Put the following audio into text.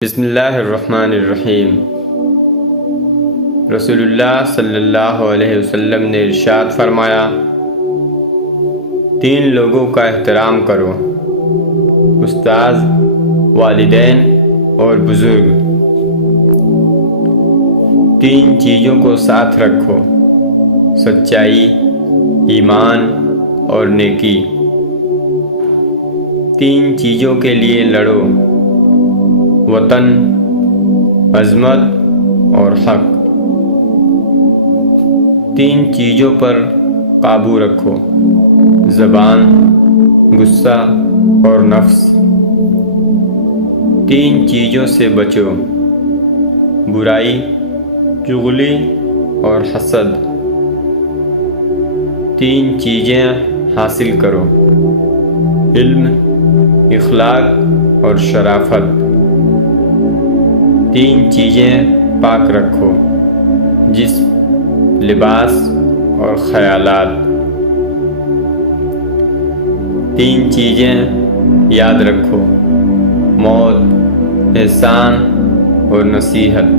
بسم اللہ الرحمن الرحیم۔ رسول اللہ صلی اللہ علیہ وسلم نے ارشاد فرمایا، 3 لوگوں کا احترام کرو: استاد، والدین اور بزرگ۔ 3 چیزوں کو ساتھ رکھو: سچائی، ایمان اور نیکی۔ 3 چیزوں کے لیے لڑو: وطن، عظمت اور حق۔ 3 چیزوں پر قابو رکھو: زبان، غصہ اور نفس۔ 3 چیزوں سے بچو: برائی، چغلی اور حسد۔ 3 چیزیں حاصل کرو: علم، اخلاق اور شرافت۔ 3 چیزیں پاک رکھو: جسم، لباس اور خیالات۔ 3 چیزیں یاد رکھو: موت، احسان اور نصیحت۔